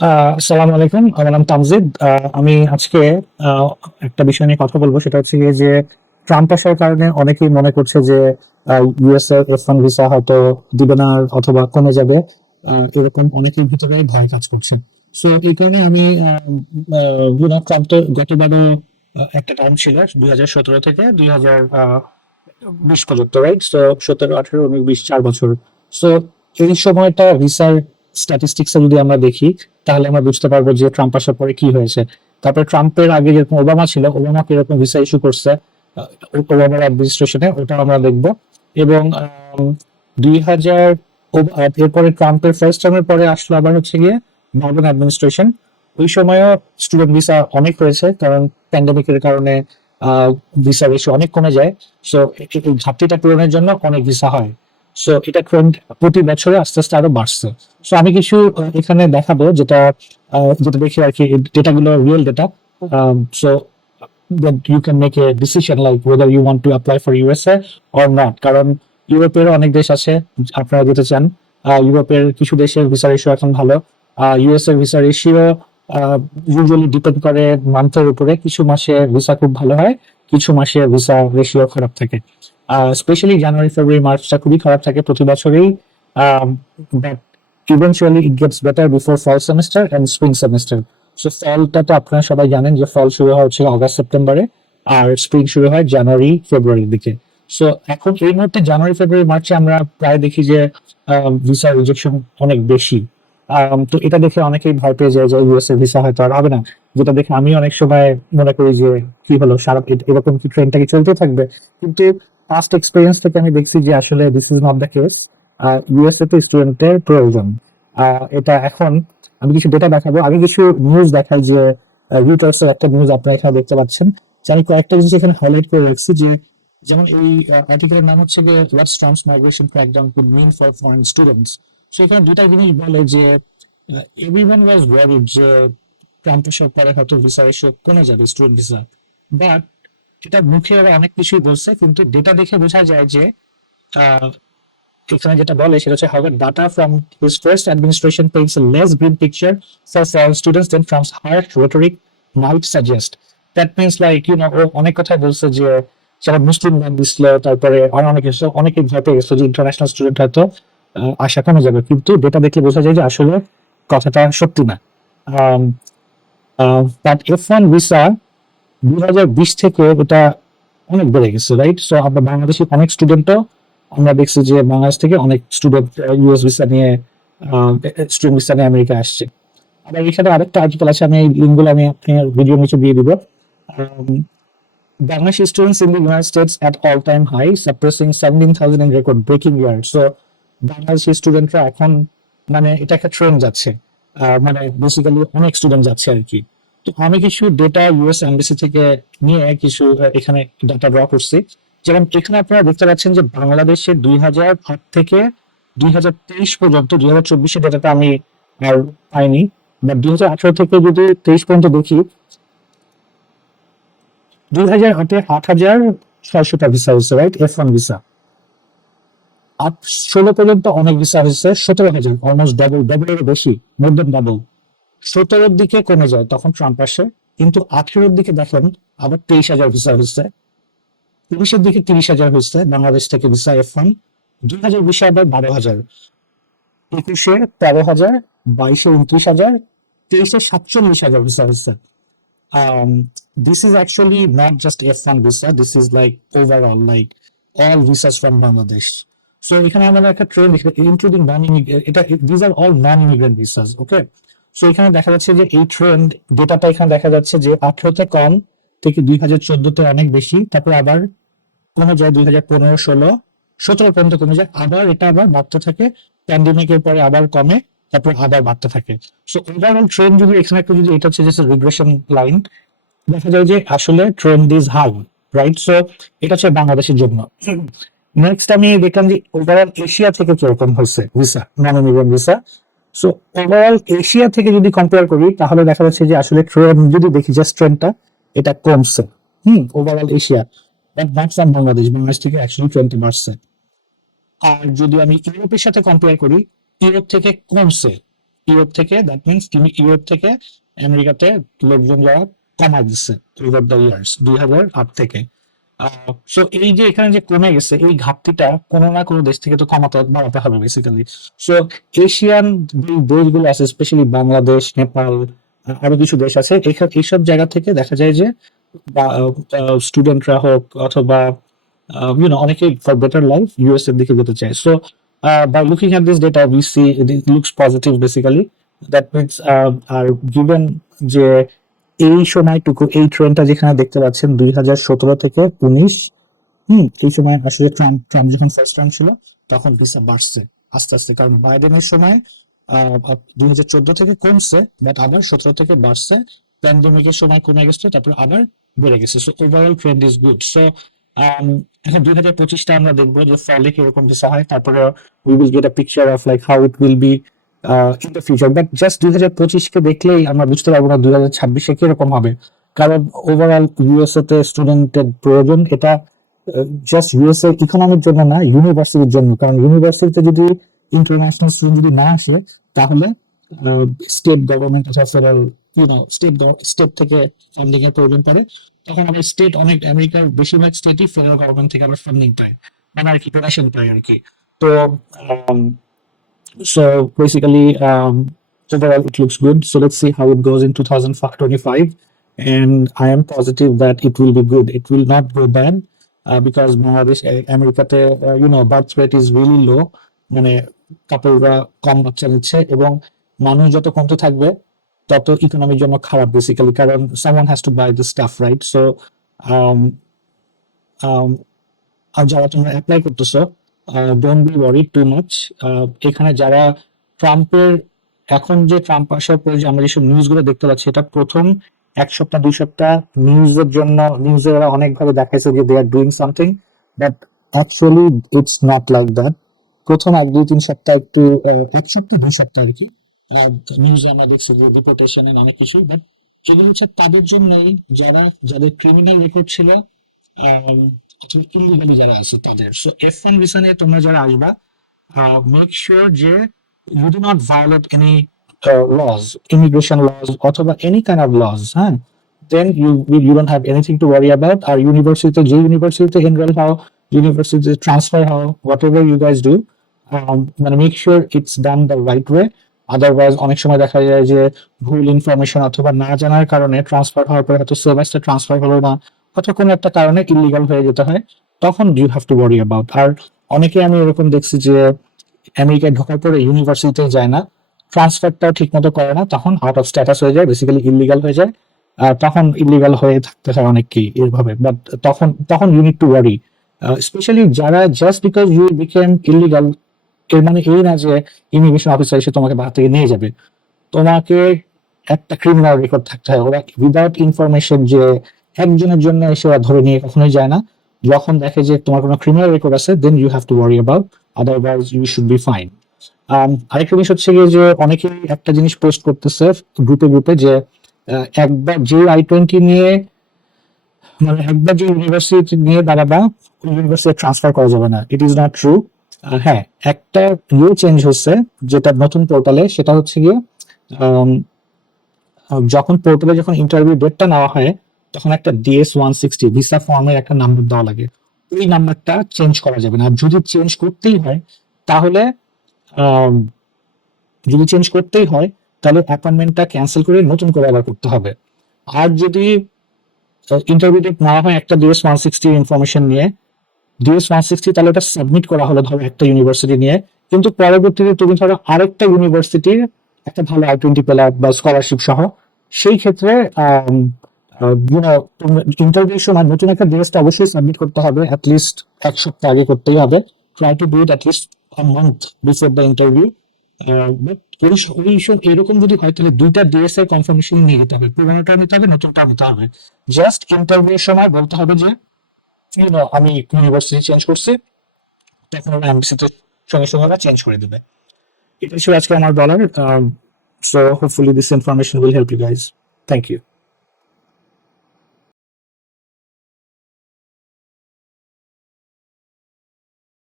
আসসালামু আলাইকুম। আমার নাম তামজিদ। আমি আজকে আহ, একটা বিষয় নিয়ে কথা বলবো, সেটা হচ্ছে গিয়ে যে ট্রাম্প আসার কারণে অনেকেই মনে করছে যে ইউএস এর F1 ভিসা হয়তো দিবে না অথবা কমে যাবে। এরকম অনেকের ভিতরে ভয় কাজ করছে। সো এই কারণে আমি ট্রাম্প তো গতবারও একটা টার্ম ছিল 2017 থেকে 2020 পর্যন্ত, রাইট? সো 17, 18, 19, 20, 4 বছর। সো এই সময়টা ভিসার স্ট্যাটিস্টিক্স যদি আমরা দেখি, তাহলে আমরা বুঝতে পারবো যে ট্রাম্প আসার পরে কি হয়েছে। তারপরে ট্রাম্পের আগে যেরকম ওবামা ছিল, ওবামা কিরকম ভিসা ইস্যু করছে ওবামার অ্যাডমিনিস্ট্রেশনে, ওটা আমরা দেখবো। এবং 2000 এরপরে ট্রাম্পের ফার্স্ট টার্মের পরে আসলো আবার হচ্ছে গিয়ে বাইডেন অ্যাডমিনিস্ট্রেশন। ওই সময়ও স্টুডেন্ট ভিসা অনেক হয়েছে, কারণ প্যান্ডেমিকের কারণে ভিসা রেশিও অনেক কমে যায়। সো এই ঘাটতিটা পূরণের জন্য অনেক ভিসা হয়। সো এটা ট্রেন্ড প্রতি বছরে আস্তে আস্তে আরো বাড়ছে। সো আমি কিছু এখানে দেখাবো, যেটা দেখি আর কি, ডেটাগুলো real data. So that you can make a decision like whether you want to apply for USA or not, কারণ ইউরোপের অনেক দেশ আছে আপনারা যেতে চান। ইউরোপের কিছু দেশের ভিসা রেশিও এখন ভালো। ইউএস এর ভিসা রেশিও ইউজুয়ালি ডিপেন্ড করে মান্থের উপরে। কিছু মাসে ভিসা খুব ভালো হয়, কিছু মাসে ভিসা রেশিও খারাপ থাকে। স্পেশালি জানুয়ারি, ফেব্রুয়ারি, মার্চটা খুবই খারাপ থাকে প্রতি বছরেই। But eventually it gets better before fall semester and spring semester. So ফলটা তো আপনারা সবাই জানেন যে ফল শুরু হয় হচ্ছে অগাস্ট সেপ্টেম্বরে, আর স্প্রিং শুরু হয় জানুয়ারি ফেব্রুয়ারির দিকে। সো এখন এই মুহূর্তে জানুয়ারি, ফেব্রুয়ারি, মার্চে আমরা প্রায় দেখি যে ভিসা রিজেকশন অনেক বেশি। তো এটা দেখে অনেকেই ভয় পেয়ে যায় যে ইউএস এর ভিসা হয়তো আর হবে না। যেটা দেখে আমি অনেক সময় মনে করি যে কি হলো, সারা এরকম কি ট্রেনটা কি চলতে থাকবে? কিন্তু পাস্ট এক্সপিরিয়েন্স থেকে আমি দেখছি যে আসলে this is not the case. USA তে স্টুডেন্টের প্রয়োজন। এটা এখন আমি কিছু ডেটা দেখাবো, আমি কিছু নিউজ দেখাই যে রিউটার্স এর একটা নিউজ আপনারা এখানে দেখতে পাচ্ছেন। যে আমি কয়েকটা জিনিস এখানে হাইলাইট করে রাখছি, যে যেমন এই আর্টিকেলের নাম হচ্ছে যে what's Trump's migration crackdown could mean for foreign students. So এখানে দুটা জিনিস বলে যে এভরিওয়ান ওয়াজ ওয়ারিড যে ট্রাম্প আসার পরে হয়তো ভিসা রেশিও কমে যাবে, স্টুডেন্ট ভিসা। বাট এটা মুখে ওরা অনেক কিছুই বলছে, কিন্তু ডেটা দেখে বোঝা যায় যে আহ, এখানে যেটা বলে সেটা হচ্ছে however data from his first administration paints a less grim picture for foreign students than Trump's harsh rhetoric might suggest. That means like ও অনেক কথাই বলছে যে যারা মুসলিম ব্যান দিছিল, তারপরে আর অনেক কিছু, অনেকে ভয় পেয়ে গেছিল যে ইন্টারন্যাশনাল স্টুডেন্ট হয়তো আশা কমে যাবে, কিন্তু ডেটা দেখলে বোঝা যায় যে আসলে কথাটা সত্যি না। বাট F1 ভিসা 2020 থেকে এটা অনেক বেড়ে গেছে, রাইট? সো আমরা বাংলাদেশি অনেক স্টুডেন্টও আমরা দেখছি যে বাংলাদেশ থেকে অনেক স্টুডেন্ট ইউএস ভিসা নিয়ে, স্টুডেন্ট ভিসা নিয়ে আমেরিকা আসছে। আবার এখানে আরেকটা আর্টিকেল আছে, আমি এই লিঙ্কগুলো আমি আপনার ভিডিও নিচে দিয়ে দিব। Bangladeshi students in the United States at all time high, surpassing 17,000 in record breaking year. So Bangladeshi স্টুডেন্টরা এখন, মানে এটা একটা ট্রেন্ড যাচ্ছে। মানে বেসিক্যালি অনেক স্টুডেন্ট যাচ্ছে আর কি। তো আমি কিছু ডেটা ইউএস এমবাসি থেকে নিয়ে কিছু এখানে ডাটা ড্র করছি। যেমন এখানে আপনারা দেখতে পাচ্ছেন যে বাংলাদেশে 2008 থেকে 2023 পর্যন্ত, 2024-এর ডেটাটা আমি আর পাইনি, বাট 2018 থেকে যদি 23 পর্যন্ত দেখি, 2008-এ 8,600টা ভিসা হয়েছে, রাইট? F1 visa. 16 পর্যন্ত অনেক ভিসা হয়েছে 17,000, অলমোস্ট ডাবল, ডাবলেরও বেশি, মোর দেন ডাবল। 17-এর দিকে কমে যায় তখন ট্রাম্প আসে, কিন্তু 18-এর দিকে দেখেন আবার 23,000 ভিসা হয়েছে। 19-এর দিকে 30,000 হয়েছে বাংলাদেশ থেকে ভিসা F1। 2020-এ আবার 12,000, 21-এ 13,000, 22-এ 29,000, 23-এ 47,000 ভিসা হয়েছে। um, this is actually not just F1 visa. This is like overall, like all visas from Bangladesh. So এখানে আমরা একটা ট্রেন্ড, ইনক্লুডিং নন ইমিগ্রেন্ট, এটা this are all non immigrant visas, okay? So এখানে দেখা যাচ্ছে যে এই ট্রেন্ড ডেটাটা এখানে দেখা যাচ্ছে যে 18-তে কম থেকে 2014-তে অনেক বেশি, তারপর আবার কমে যায় 2015, 16, 17 পর্যন্ত কমে যায়, আবার এটা আবার বাড়তে থাকে। প্যান্ডেমিকের পরে আবার কমে, তারপর আবার বাড়তে থাকে। সো ওভারঅল ট্রেন্ড যদি এখানে একটা, যদি এটা হচ্ছে যে রিগ্রেশন লাইন, দেখা যায় যে আসলে trend is high, right? So এটা হচ্ছে বাংলাদেশের জন্য। নেক্সট আমি দেখলাম যে ওভারঅল এশিয়া থেকে কিরকম হয়েছে visa, non immigrant visa. So overall Asia থেকে যদি কম্পেয়ার করি, তাহলে দেখা যাচ্ছে যে আসলে ট্রেন্ড যদি দেখি, জাস্ট ট্রেন্ডটা এটা কমছে। Overall Asia, but not from Bangladesh, Bangladesh থেকে অ্যাকচুয়ালি ট্রেন্ডটা বাড়ছে। আর যদি আমি ইউরোপের সাথে কম্পেয়ার করি, ইউরোপ থেকে কমছে, ইউরোপ থেকে, দ্যাট মিনস ইউরোপ থেকে আমেরিকাতে লোকজন যাওয়া কমায় দিচ্ছে ওভার দ্য ইয়ার্স 2008 থেকে। সো এই যে এখানে যে কমে গেছে, এই ঘাটতিটা কোনো না কোনো দেশ থেকে তো কমাতে বাড়াতে হবে বেসিক্যালি। সো এশিয়ান যে দেশগুলো আছে, স্পেশালি বাংলাদেশ, নেপাল, আরো কিছু দেশ আছে, এইসব জায়গা থেকে দেখা যায় যে স্টুডেন্টরা হোক অথবা অনেকেই ফর বেটার লাইফ ইউএস এর দিকে যেতে চায়। So by looking at this data we see it looks positive basically. That means আর given যে এই সময়টুকু এই ট্রেন্ডটা যেখানে দেখতে পাচ্ছেন 2017 থেকে 19, এই সময় আসলে ট্রাম্প ট্রাম্প যখন ফার্স্ট টাইম ছিল তখন ভিসা বাড়ছে আস্তে আস্তে, কারণ বাইডেনের সময় 2014 থেকে কমছে, বাট আবার 17 থেকে বাড়ছে, প্যান্ডেমিকের সময় কমে গেছে, তারপর আবার বেড়ে গেছে। So overall trend is good. So এখন 2025টা আমরা দেখবো যে ফলে কিরকম ভিসা হয়, তারপরে we will get a picture of like how it will be in the future. But just 2025কে দেখলেই আমরা বুঝতে পারবো না 2026-এ কিরকম হবে, কারণ ওভারঅল ইউএসএ তে স্টুডেন্টের প্রয়োজন। এটা জাস্ট ইউএসএ ইকোনমির জন্য না, ইউনিভার্সিটির জন্য, কারণ ইউনিভার্সিটিতে যদি ইন্টারন্যাশনাল স্টুডেন্ট যদি না আসে তাহলে স্টেট গভর্নমেন্ট অথবা ফেডারেল স্টেট থেকে ফান্ডিং এর প্রয়োজন পড়ে। তখন আবার স্টেট, অনেক আমেরিকার বেশিরভাগ স্টেটই ফেডারেল গভর্নমেন্ট থেকে আবার ফান্ডিং পায়, মানে আর কি ডোনেশন পায় আর কি। তো so basically overall it looks good. So let's see how it goes in 2025, and I am positive that it will be good. It will not go bad because Bangladesh, আমেরিকাতে birth rate is really লো, মানে কাপড়রা কম বাচ্চা নিচ্ছে, এবং মানুষ যত কমতে থাকবে তত ইকোনমির জন্য খারাপ বেসিক্যালি, কারণ someone has to buy the stuff, right? So um, um, আর যারা তোমরা অ্যাপ্লাই করতেছো, don't be worry too much. এখানে যারা ট্রাম্পের, এখন যে ট্রাম্প আসার পরে যে আমরা যেসব নিউজগুলো দেখতে পাচ্ছি, এটা প্রথম 1 সপ্তাহ 2 সপ্তাহ নিউজের জন্য, নিউজে ওরা অনেকভাবে দেখাইছে যে they are doing something, but actually it's not like that. প্রথম 1 2 3 সপ্তাহ একটু 1 সপ্তাহ 2 সপ্তাহ আর কি নিউজে আমরা দেখছি যে ডিপোর্টেশন অনেক কিছু, বাট এগুলো হচ্ছে তাদের জন্যই যাদের ক্রিমিনাল রেকর্ড ছিল, ইলিগালি যারা আছে তাদের। সো F1 ভিসা নিয়ে তোমরা যারা আসবা, মেক শিওর যে you do not violate any laws, immigration laws অথবা এনি কাইন্ড অফ লজ, হ্যাঁ, then you don't have anything to worry about. আর ইউনিভার্সিটিতে, যে ইউনিভার্সিটিতে এনরোল হও, ইউনিভার্সিটিতে ট্রান্সফার হও, whatever you guys do, মানে make sure it's done the right way. Otherwise অনেক সময় দেখা যায় যে ভুল ইনফরমেশন অথবা না জানার কারণে ট্রান্সফার হওয়ার পরে হয়তো সেমেস্টার ট্রান্সফার হলো না, অথবা কোনো একটা কারণে ইলিগাল হয়ে যেতে হয়, তখন you have to worry about. আর অনেকে আমি এরকম দেখছি যে আমেরিকায় ঢোকার পরে ইউনিভার্সিটিতে যায় না, ট্রান্সফারটাও ঠিক মতো করে না, তখন আউট অফ স্ট্যাটাস হয়ে যায়, বেসিক্যালি ইলিগাল হয়ে যায়। আর তখন ইলিগাল হয়ে থাকতে হয় অনেককেই এভাবে। বাট তখন তখন you need to worry, specially যারা just because you became illegal, এর মানে এই না যে ইমিগ্রেশন অফিসার এসে তোমাকে বাহার থেকে নিয়ে যাবে। তোমাকে একটা ক্রিমিনাল রেকর্ড থাকতে হয়। ওরা উইদাউট ইনফরমেশন যে একজনের জন্য এসে ওরা ধরে নিয়ে কখনোই যায় না। যখন দেখে যে তোমার কোনো ক্রিমিনাল রেকর্ড আছে, then you have to worry about, otherwise you should be fine. আরেকটা জিনিস হচ্ছে গিয়ে যে অনেকেই একটা জিনিস পোস্ট করতেছে গ্রুপে গ্রুপে যে একবার যে I-20 নিয়ে, মানে একবার যে ইউনিভার্সিটি নিয়ে দাঁড়াবা, ওই ইউনিভার্সিটি ট্রান্সফার করা যাবে না। It is not true. হ্যাঁ, একটা চেঞ্জ হচ্ছে যেটা নতুন পোর্টালে, সেটা হচ্ছে গিয়ে যখন পোর্টালে যখন ইন্টারভিউ ডেটটা নেওয়া হয়, তখন একটা DS-160 ভিসা ফর্মের একটা নাম্বার দেওয়া লাগে, ওই নাম্বারটা চেঞ্জ করা যাবে না। আর যদি চেঞ্জ করতেই হয় তাহলে অ্যাপয়েন্টমেন্টটা ক্যান্সেল করে নতুন করে আবার করতে হবে। আর যদি ইন্টারভিউ ডেট নেওয়া হয় একটা DS-160 ইনফরমেশন নিয়ে, DS-160, তাহলে ওটা সাবমিট করা হলো ধরো একটা ইউনিভার্সিটি নিয়ে, কিন্তু পরবর্তীতে তুমি ধরো আরেকটা ইউনিভার্সিটির একটা ভালো I-20 পেলা বা স্কলারশিপ সহ, সেই ক্ষেত্রে ইন্টারভিউ সময় নতুন একটা ডিএসটা অবশ্যই সাবমিট করতে হবে, অ্যাটলিস্ট 1 সপ্তাহ আগে করতেই হবে। Try to do it at least a month before the interview. But এরকম যদি হয় তাহলে দুইটা ডিএস এর কনফার্মেশন নিয়ে যেতে হবে, পুরোনোটা নিতে হবে, নতুনটা নিতে হবে। জাস্ট ইন্টারভিউ সময় বলতে হবে যে আমি ইউনিভার্সিটি চেঞ্জ করছি, তখন ওরা এমবিসিতে সঙ্গে সঙ্গে ওরা চেঞ্জ করে দেবে। এটা ছিল আজকে আমার বলার। So hopefully this information will help you guys. Thank you.